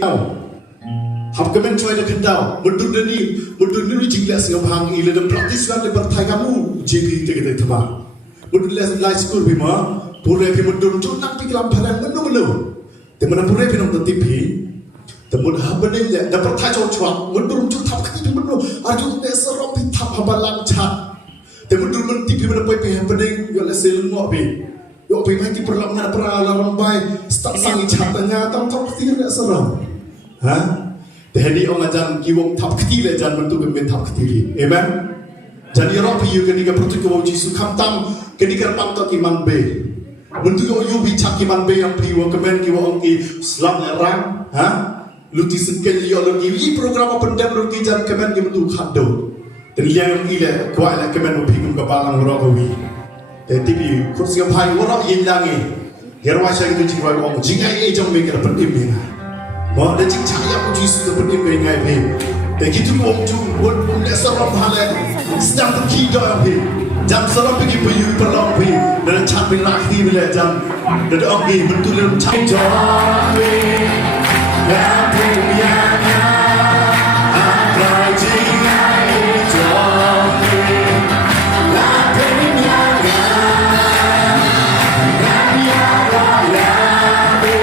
Hapkamen coy da kendau mudun ni jingla sing bang ile da practice kan de berthai kamu JP te te thama mudun les life school bima pure ke mudun chu nak pi kelam phalang menu te mana pure pe nom ti pi te mud habane le da berthai cho chwa mudun chu thap khati menu arju ne sarom pi thap habalang cha te mudun men ti pi mana poi pe hapane yo le sel ngo bi yo pi mai ti perlam na pra lawan bai stak sang cha tanya tam thap ti ne sarom ha Tehani orang ajan kiwong tap keti le jan bentuk kemen tap keti li, amen. Jadi orang piyu kenika pertu kiwong jisu kamtam kenika pangto kiman be. Bentuk kiwong yu bicak kiman be yang piyu kemen kiwong ki selam erang, ha? Luti sekel yo lagi i program pendem luti jan kemen ki bentuk khado. Dan yang ile kuai le kemen piyu kepalang rokawi. Tapi kursi pai orang yilangi. Gerwa saya itu jiwa orang jingai ejong mikir penting mina. Mau ada cik cahaya puji sudah pergi mengai be. Begitu orang tu buat seorang halal sedang terkidah be. Jam seorang pergi pergi perlawan be. Dan campur lagi bila jam dan orang be betul dalam campur be. Yang punyanya apa jingai jauh be. Yang punyanya yang raya be.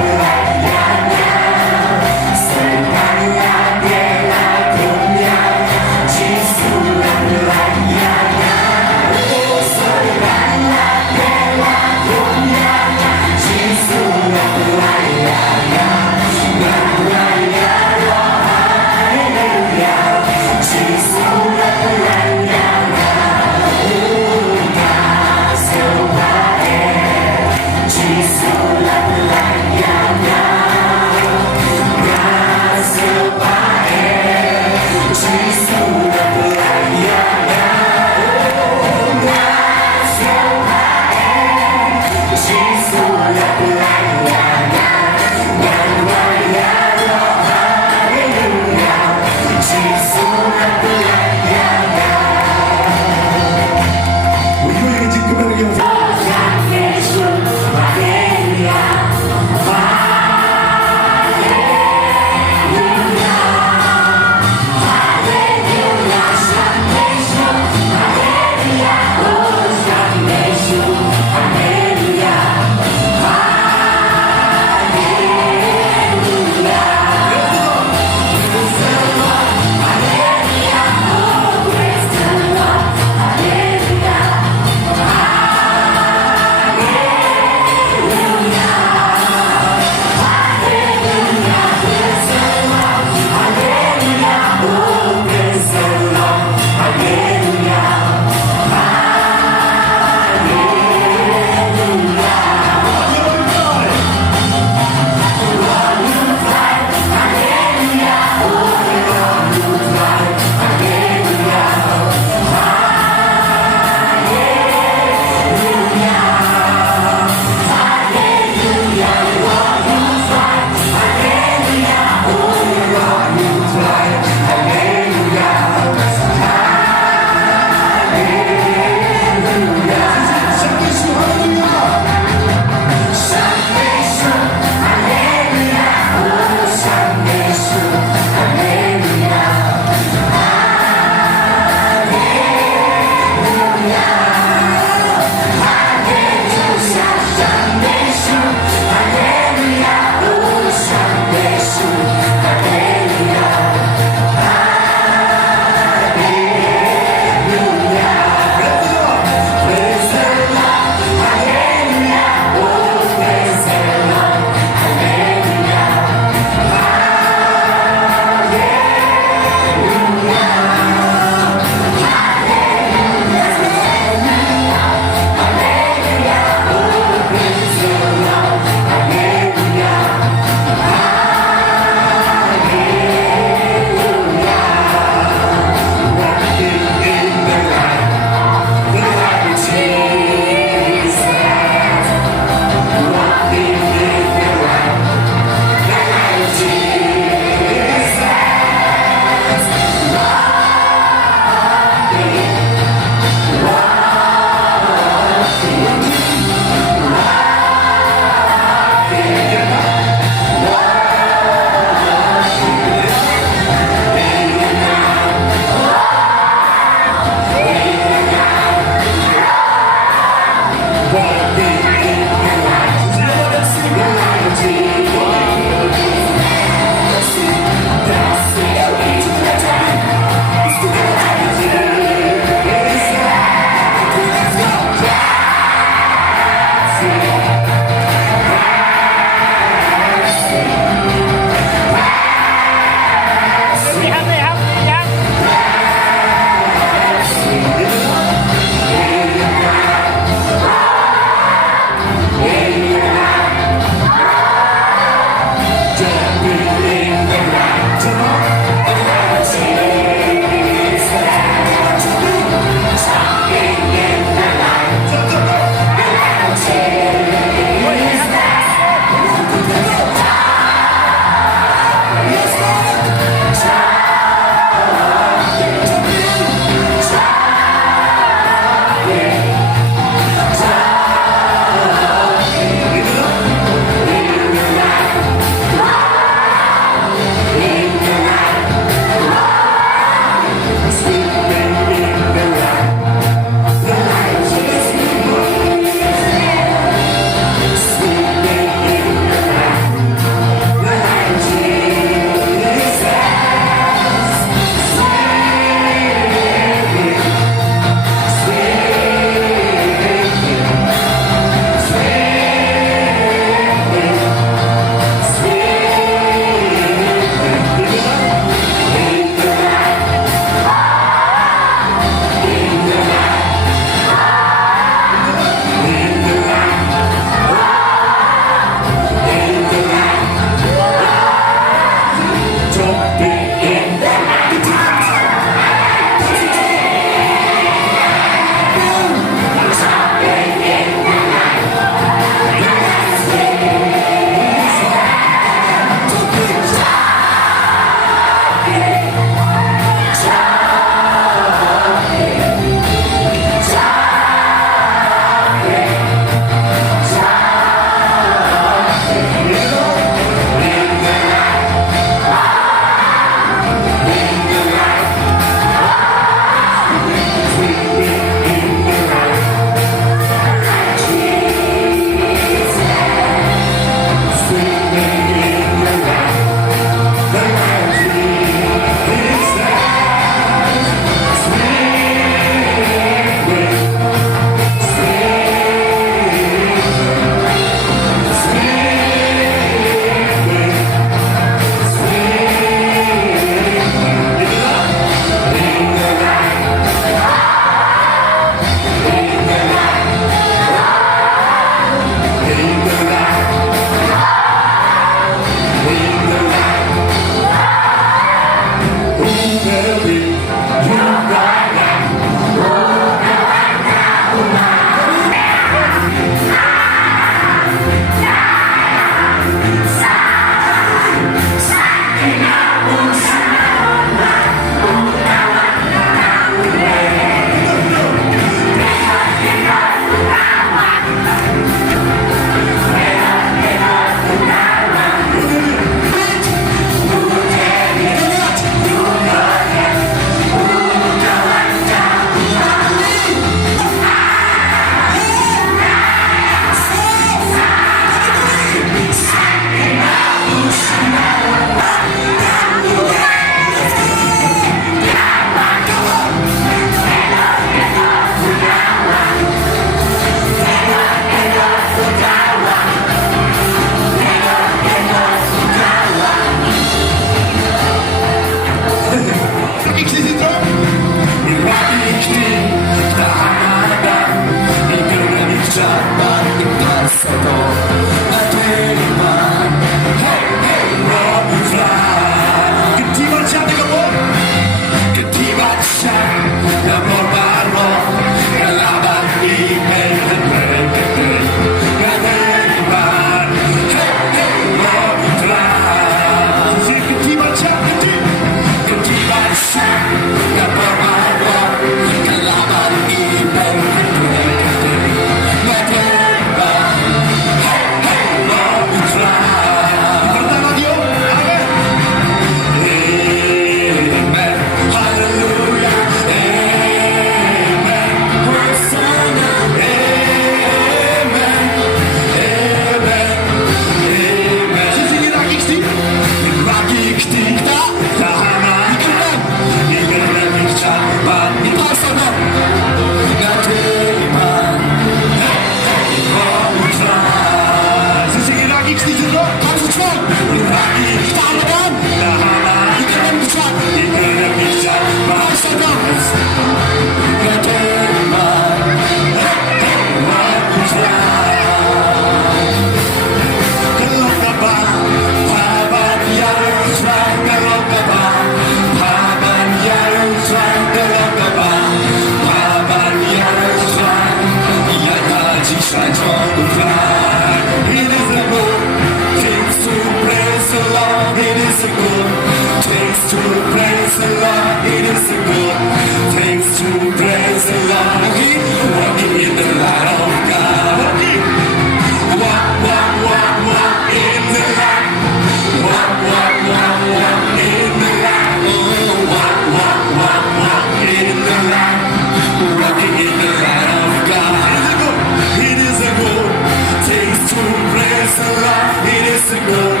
is a good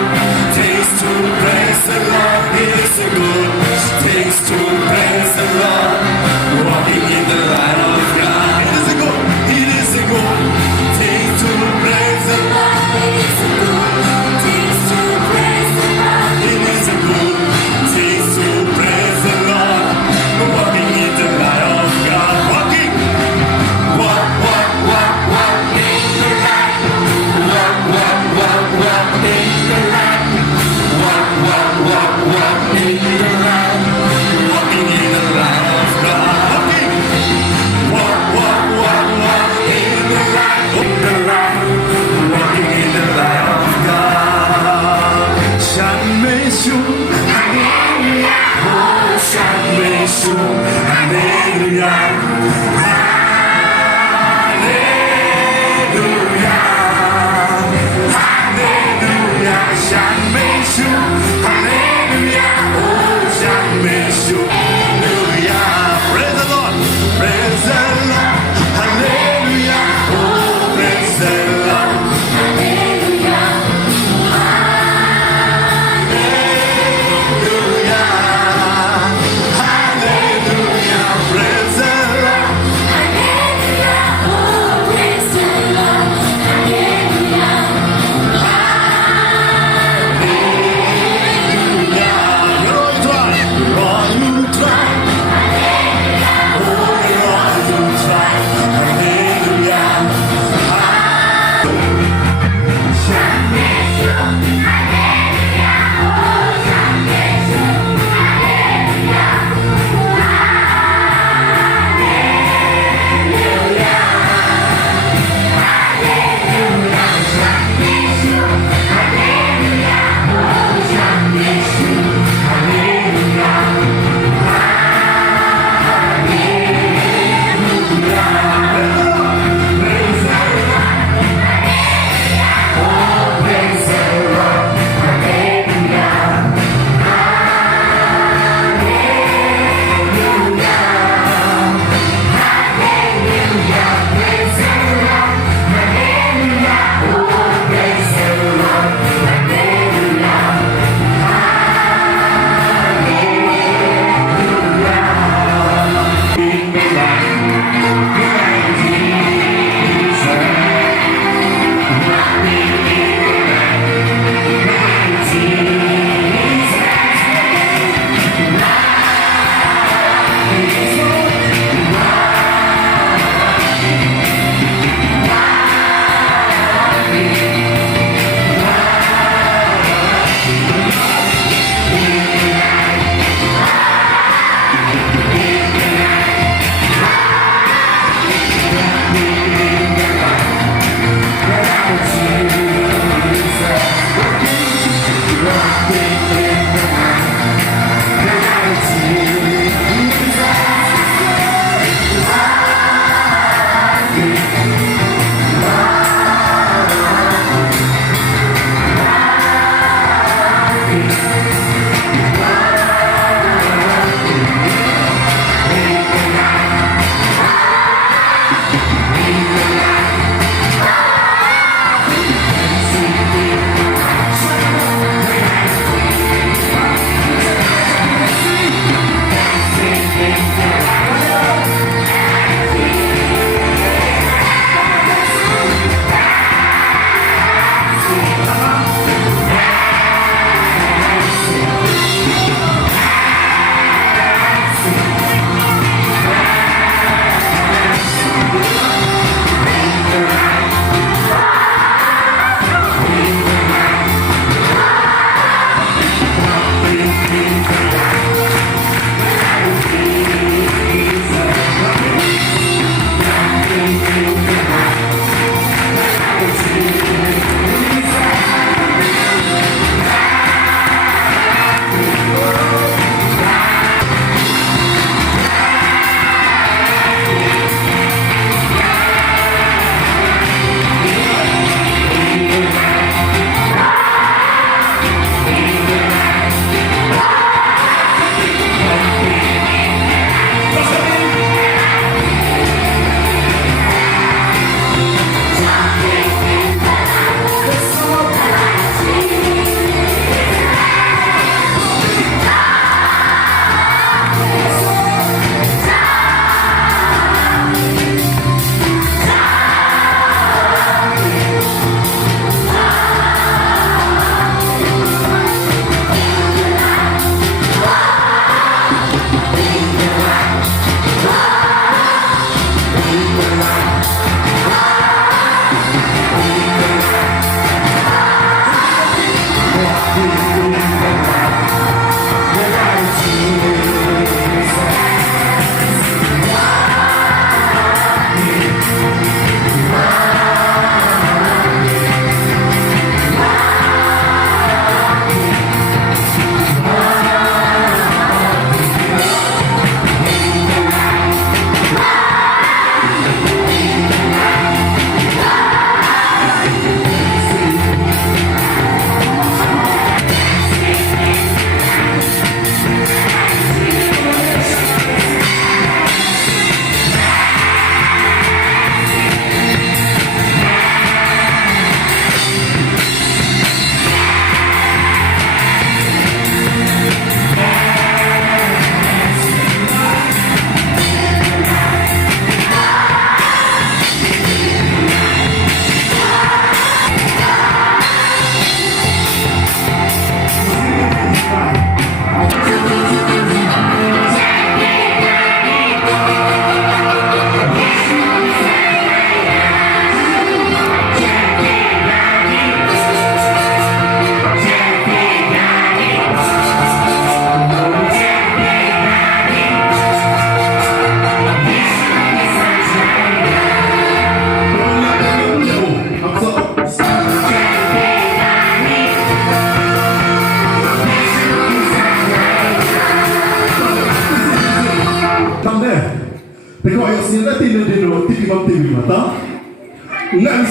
taste to praise the Lord. It is a good taste to praise the Lord. Walking in the light of God. It is a good taste to praise the Lord. It is a good taste to praise the Lord. It is a good taste to praise the Lord. Walking in the light of God. Walking. Walk in the light. Walk in the light. Walk in the light. Walking in the light of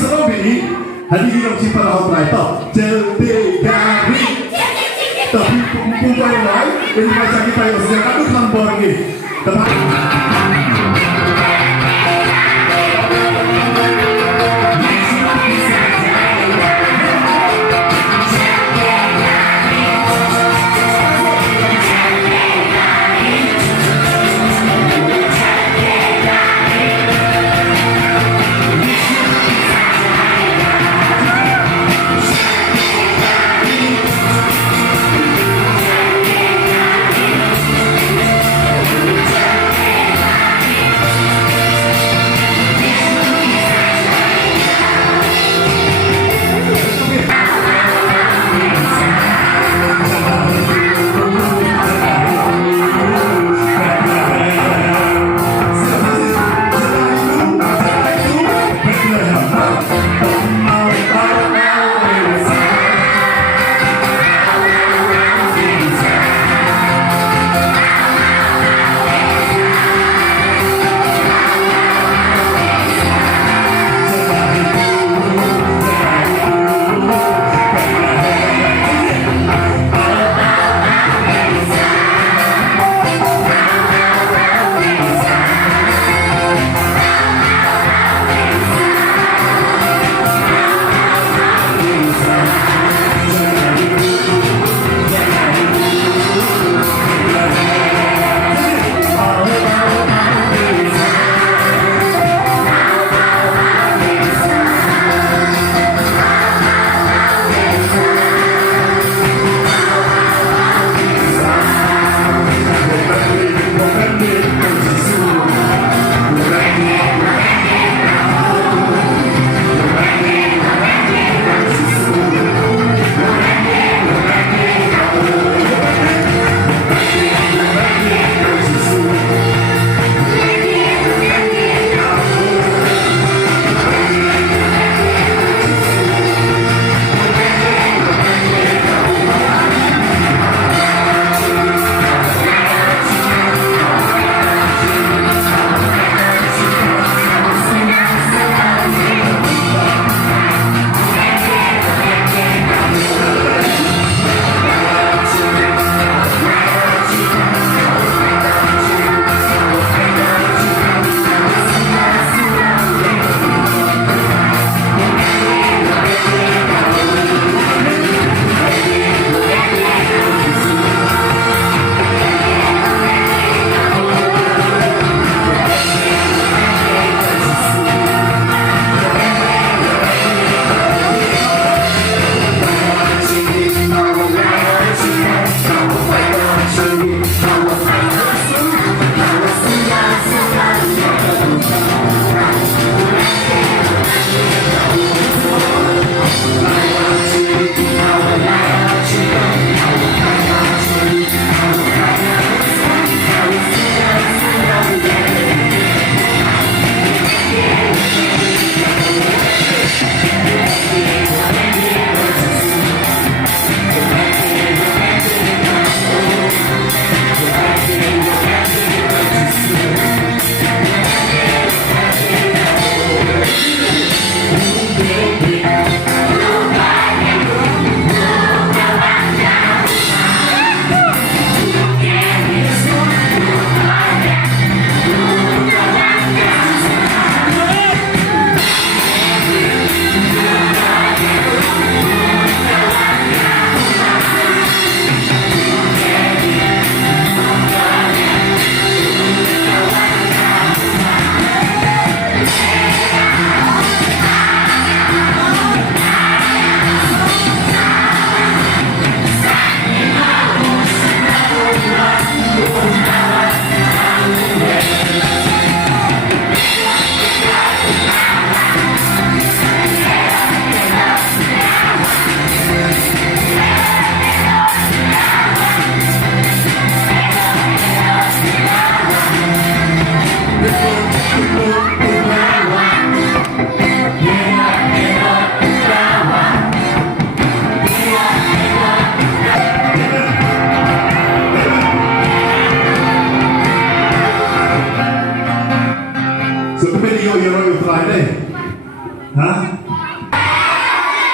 Serobi, hari ini orang simpan orang lain tau. Jeltegari. Tapi pumpai lain, ini macam kita yang sedang aduk lampau ni.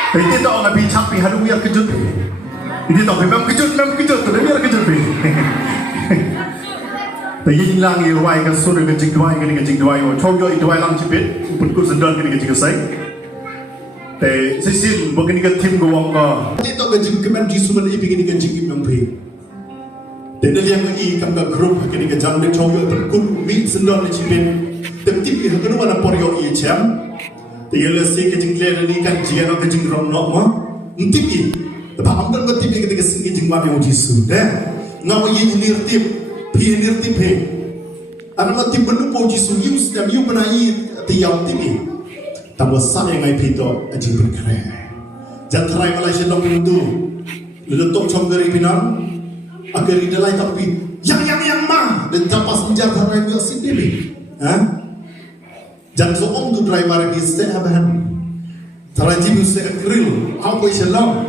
Ini tak orang habis capi halu biar kejut. Ini tak memang kejut tu biar kejut. Tapi hilang ye wai kan suruh kejik dua oh chong yo dua lang cipit pun ku sendal kejik sai. Tapi sisin bukan ni tim go wong ka. Ini tak kejik kemen jisu man ipi ni kejik imam pe. Dan dia yang i kam ka group kini kejang de chong yo pun ku mi sendal ni cipit. Tapi tipi hakanu mana poryo i jam. Tiada sih kejing lelaki kan jika nak kejing rom nak mah, tipi. Tapi ambil tipi ketika singgih jingwan yang jisu, deh. Ngau ye nirtip, pi nirtip he. Anak tip benu po jisu yu sedang yu benai tiap tipi. Tambah sah yang ngai pito ajing berkeren. Jangan terai Malaysia dong itu. Letok cong dari pinang, agar ida lain tapi yang mah dan dapat senjata terai biar si tipi, Jangan soong tu driver ni saya abahan. Teraji ni saya grill, how kau isyalam.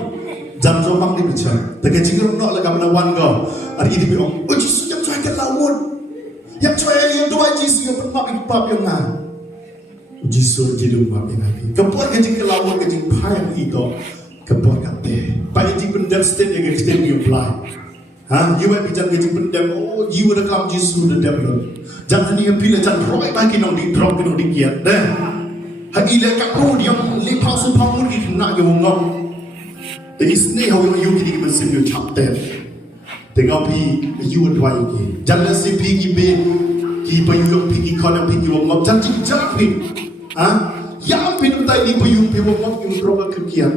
Jangan soong ni bicara. Tapi jika nak lagi mana wan kau, hari ini bilang, oh Yesus yang cuai ke laut, yang cuai yang dua Yesus yang pernah ikut yang nak. Yesus jadi umat yang nabi. Kepuat kejing ke laut kejing payah itu, kepuat kate. Payah jing pendem state yang extend you apply. You might be jangan kejing pendem. Oh, you ada kelam Yesus ada dem. Jangan ni pilih jangan roy bagi nong di drop nong di kiat deh. Hagi le kapu yang lepas sepamur itu nak ke wongong. Tapi sini hawi you kini kita you chapter. Tengok pi you adwai ke. Jangan si pi be ki payung pi kolam pi wongong jangan pi. Yang pi nutai ni payung pi wongong yang drop ke kiat.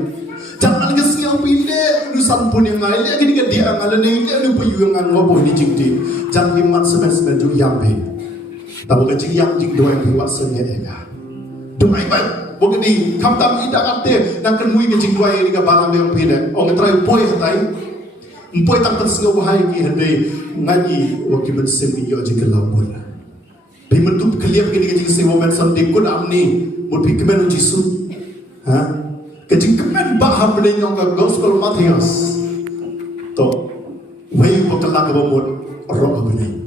Jangan ke siang pi le lu sampun yang ngai le kini ke dia ngai le lu payung yang ngoboh ni jingti. Jangan limat semen tu yang pi. Tahu kecik yang jing doa yang buat senyap ega. Doa baik, bukan ni. Kamu tak tidak kata nak kenui kecik doa yang ni barang yang pilih. Orang terayu boy hatai, boy tak tersengaja bahaya ki hendak ngaji waktu bersim video jika lamun. Bimentu keliap kini kecik sewa mensen dekut amni, mudi kemen Yesus. Kecik kemen baham lenyong ke gospel Matius. To, wei bukanlah kebomot roh abani.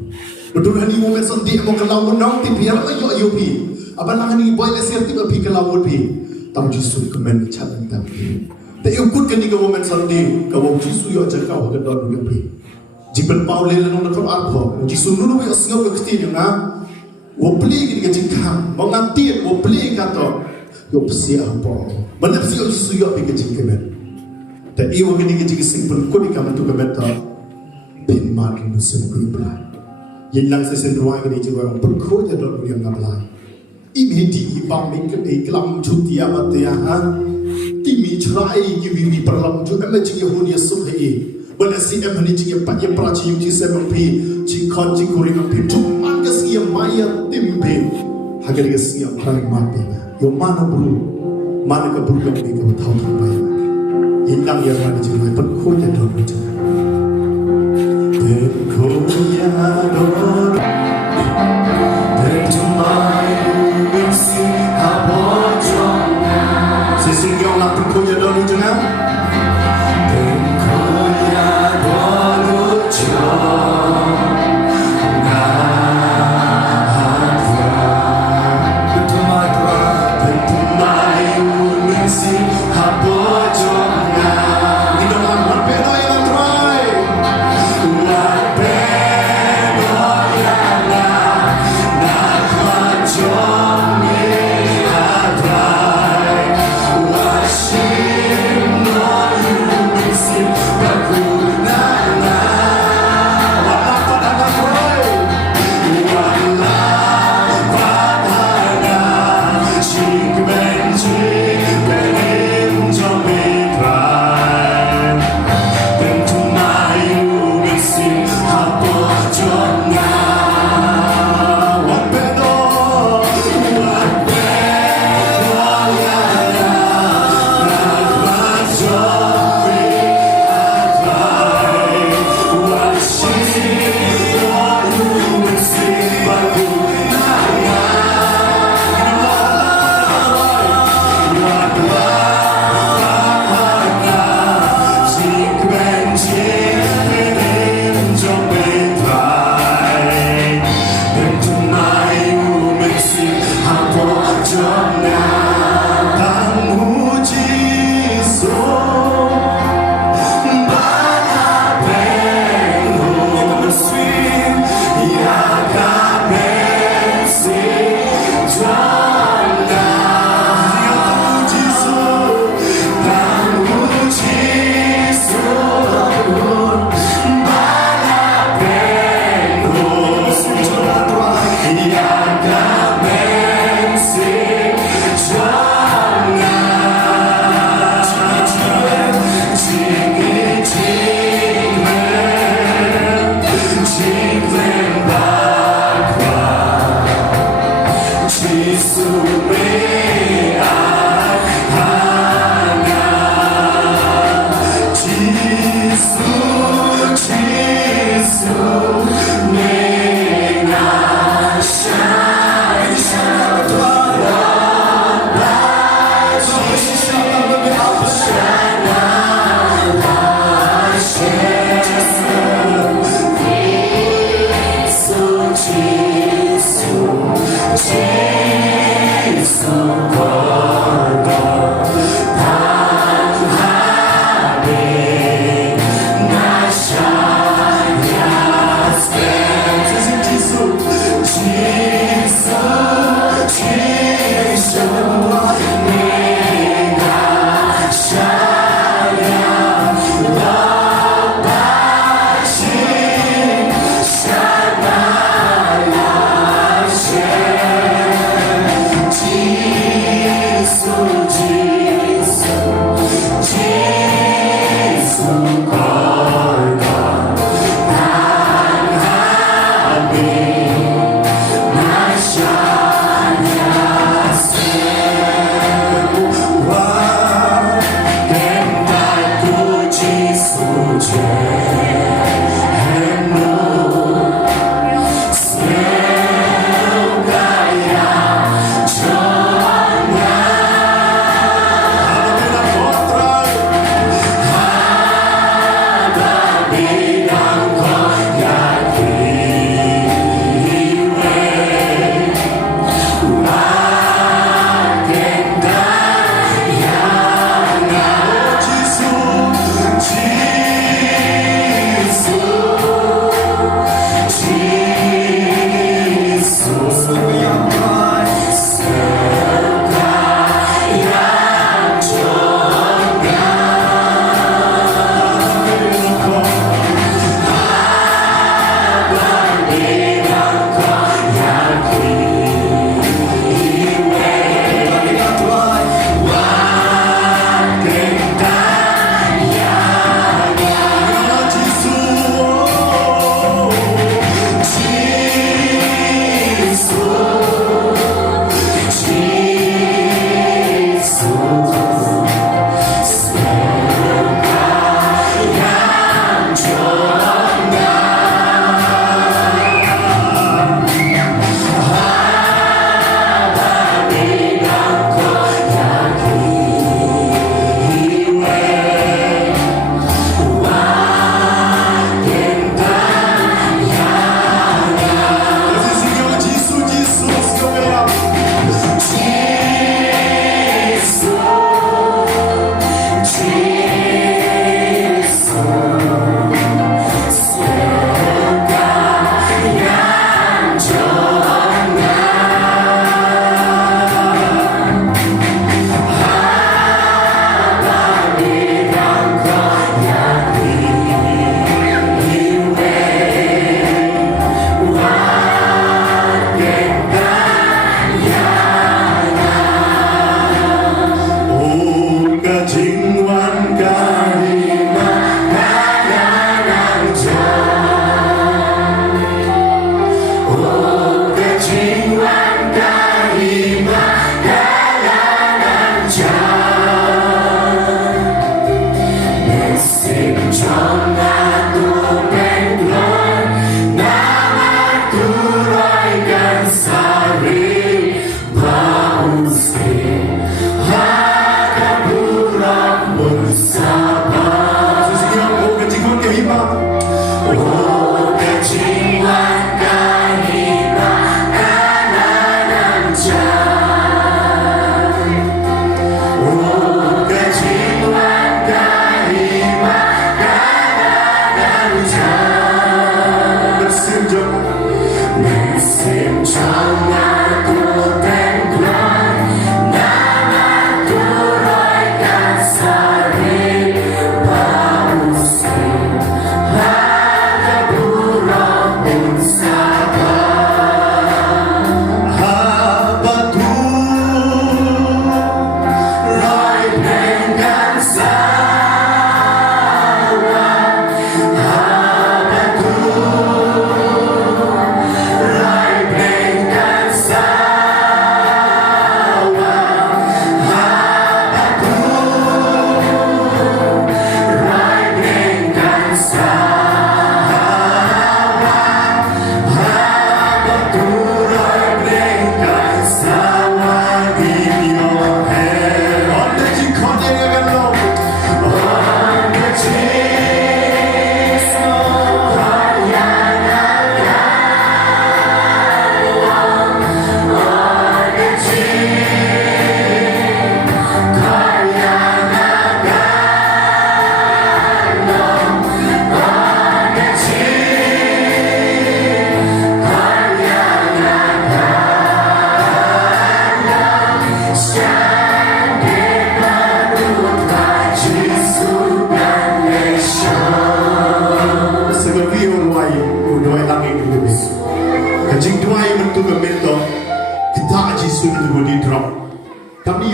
Betul hari momen sendi mau kelau menang tipi apa yo pi. Abang hari boy lesir tiba pi kelau pi. Tahu Yesus kemen cadan tapi. Tapi ukut kini ke momen sendi kau Yesus yo cakap ke dalam yo pi. Jiban Paul lelah nong nakal arpo. Yesus nunu yo sengau ke kesti nga. Wo beli kini ke jingkang. Mengantir wo beli kata yo pesi apa. Mana pesi yo Yesus yo pi ke jingkemen. Tapi wo kini ke jingkang pun kau di kamar tu kemen tak. Bin makin musim kuiblah. Yang lang sesenruang ini juga orang berkhoja dalam yang ngamlai. Ini di ibang mingkem iklam cuti amat ya. Timi cerai gini perlam juga macam Yahudi Yesufai. Balasi emani jika banyak peraci yuji semampi cikon cikuri mampi cuma kesia maya timbe. Hagar kesia perang mati. Yo mana keburu yang mereka tahu terbaik. Yang lang yang mana juga berkhoja dalam juga. Berkoya dor, terjemai misi abojonga. Sesingguh nak berkoya dor jangan. Berkoya dor jonga. Terjemai misi abojonga. Kita nak berpedo yang try. Washing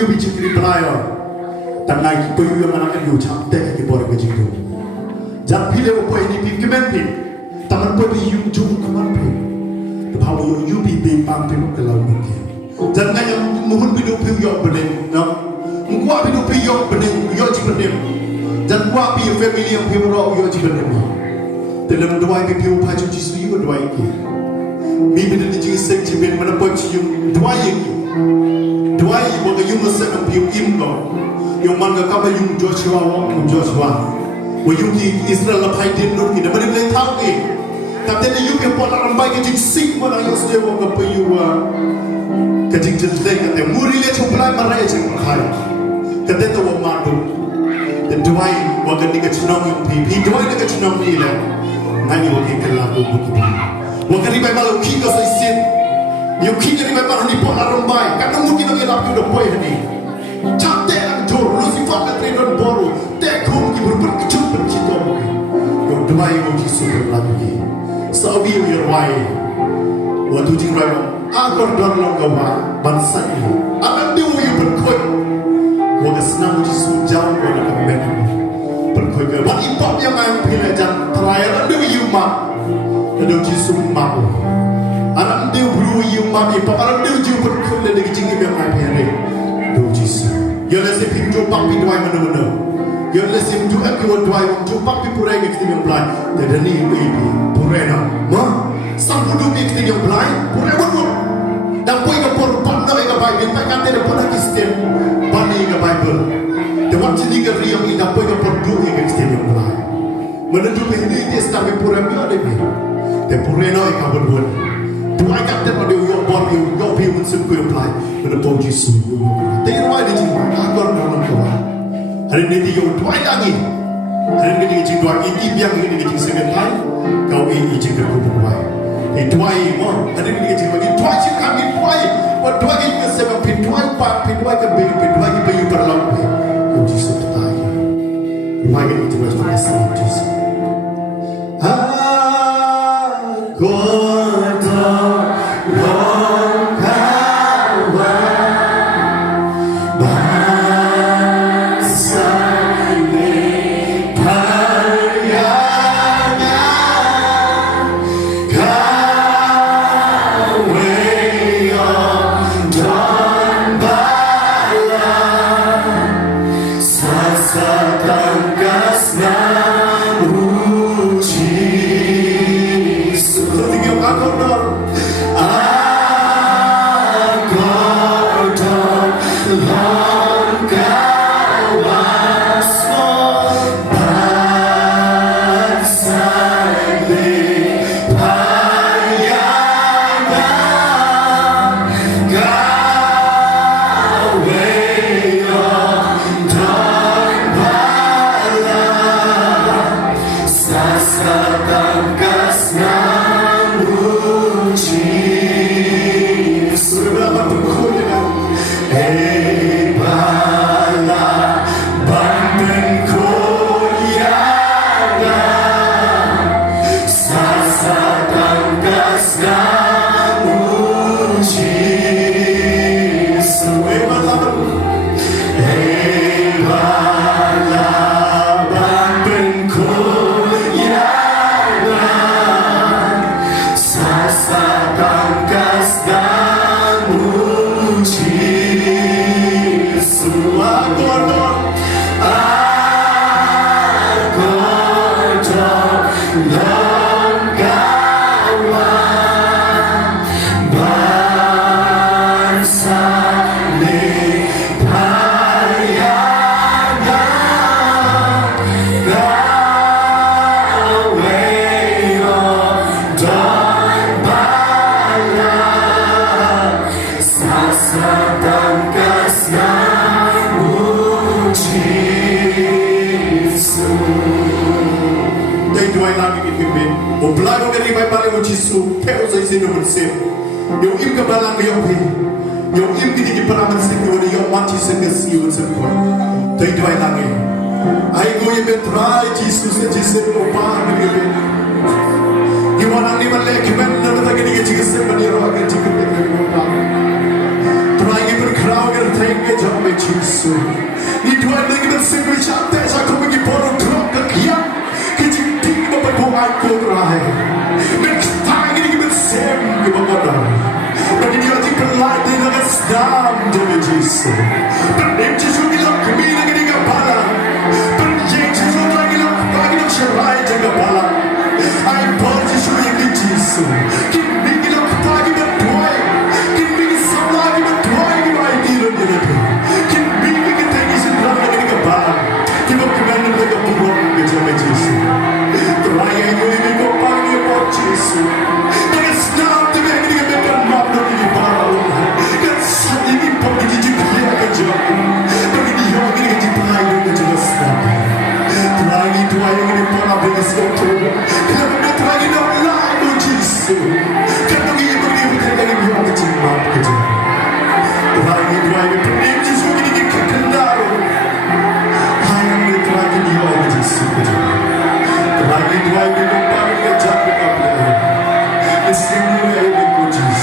you be chikri prayo. Tangai ki payu yang anak you chapte ki bor ke jitu. Jat phile o poi ni pi kemen pi. Taman poi bi you jung kaman pi. To how you be be pam pi ke lau ni. Jat ngai yang muhun bi do pi yo benen no. Mukwa bi do pi yo benen yo ji benen. Jat kwa pi family yang pi ro yo ji benen. Dalam doa pi pi pa ju jisu you doa ki. Mi bi de ji sek ji ben mana poi ji you doa ki. Doa yi bo ga you mo se am pi im go. Yung man ga kama yung Joshua wa Joshua wo yung ki Israel la phai din no ki da bari le thau ki ta te yung ke pon ram bai ke jing sik mo na yo se wo ga pa yu wa ka jing jil le ka te muri le chu plai ma re jing khai ka te to wo ma do the duai wa ga ni ka chnong yung pi duai ni ka chnong ni le ngai wo ki ka la ko bu ki wo ka ri bai ma lo ki ka sai sin yung ki ka ri bai ma ni pon ram bai ka no mu ki no ki la pi do poi ni chapte Lucifer ka trenon boru te khum ki bur kechut bercito yo dwai mo ji super lagi sawi yo wai watu jing rai agor dor long ka wa ban sai akan diu yo berkhoi wo ka snam ji su jam ko na ka ben berkhoi ka ban ipop yang ang phile jan trai akan diu yo ma do ji su ma ko akan diu bru yo ma ipop akan diu ji berkhoi le de jing yang ai phele do ji su yo lesi pintu papi doai mana-mana. Yo lesi pintu aku doai pintu papi purai ke kita yang blind. Jadi ni ibu purai na. Ma, sampu du ke kita yang blind purai mana? Dan poi ke por pandai ke Bible, tak kata ada pun lagi step pandai ke Bible. The one jadi ke riang ini, dan poi ke por du ke kita yang blind. Mana du ke ini dia sedang purai ni ada ni. The purai na ikan berbuat. Doai kata pada yo bon yo pi mun sun ko blind. Mana pun Yesus. Tapi doai ni cuma agor dalam kawan. Hari ni dia doai lagi. Hari ni dia cuma doai ini biang ini dia cuma sebentar. Kau ini cuma berdoai. Doai mo. Hari ni dia cuma doai cuma kami doai. Buat doai kita sebab doai pak doai ke bayi doai ke bayi berlalu. Kau Yesus doai. Doai ini cuma sebentar Yesus. Oblago ke ribai pale mo Jisu peo sa isino mo se yung im ka balang yung pi yung im kini ki paraman se ki wala yung manchi se ke si wala se ko tay duai langi ai go ye try Jisu se Jisu mo pa ni be ni wana ni male ki ben na ta ke ni ke se mani ro ke ke mo pa try ke per krao ke tay ke jam Yesus ni dua lagi bersama chate sa ko bagi bono drop ke kia ke jing ba ba ai ko rahe next time ni bersama ke ba bagi dia ti pelai de na stam de Yesus per Yesus bilang kami lagi ke bala per Yesus lagi nak cerai jaga bala ai pun Yesus yang Yesus kimi bilang pagi berdoa kimi salah berdoa kimi ai dilo dilo kimi kita ini sedang lagi ke bala kimi kemana lagi buruk ke jaga Yesus teraya ini ko pagi por Yesus dengan senang tu yang ini ke maaf lagi bala kan ini pun jadi dia ke jaga bagi dia ini ke pelai ke jaga senang lagi tua yang ini pernah berkesan kerana lagi nak lalu Yesus kerana ini berkaitan dengan yang kecil kecil lagi tua yang pernah Yesus ini kekendal hanya mereka lagi dia Yesus lagi tua yang lupa dia jatuh apa semua yang Yesus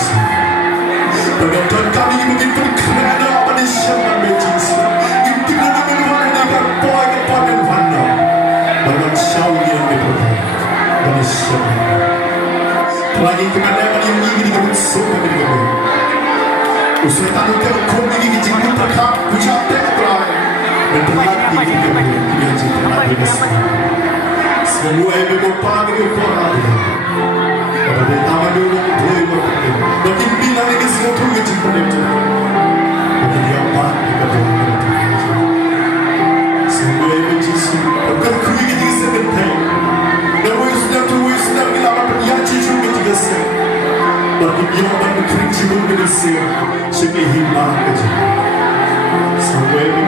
penonton kami mungkin kerana apa di syarikat Yesus itu tidak mengenai dengan poin mana dalam syawal yang berdoa dan syawal lagi kepada yang ingin dikebut semua dikebut usai tadi terkau ini jingkut terkap ucap terkau dan terhati dikebut dia jingkut ada semua yang berdoa berdoa pada taman dulu berdoa bagi bila ini semua tu jingkut itu bagi dia apa dikebut semua yang Yesus akan kuih kita sebentar. Namun sudah bila apa yang Yesus kita sen. Bagi dia akan berkering jiwa kita sen. Sebagai hilang kita. Semua yang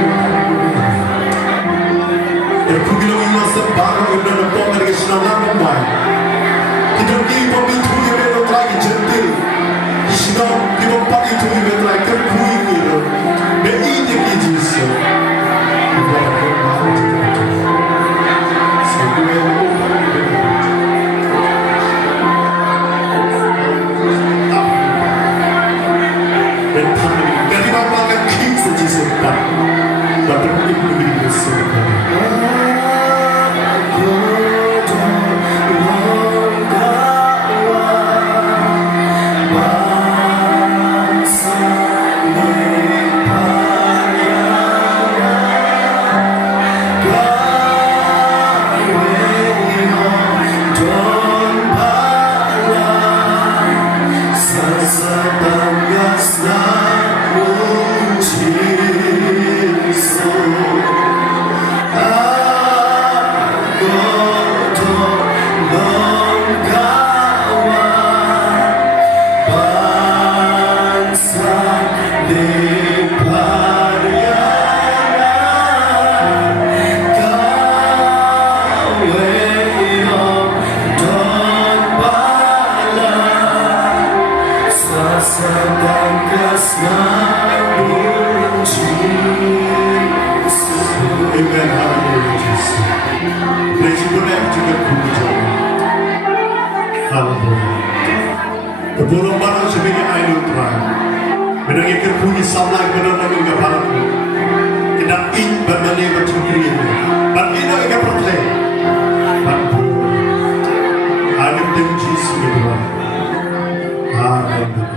aku bilang ini sebarang udah nampak dari kesenangan membaik. Kita pergi pemitu yang belum lagi jentil. Senang di tempat itu yang belum lagi kuih kita. Begitu Yesus. Kebolong barang sebagai idol terang. Mendengar kerbunyi sablai benar lagi ke barang. Kita ing bermane bercungkiri. Berkina ke percaya. Bantu. Agar tenji semua. Amin.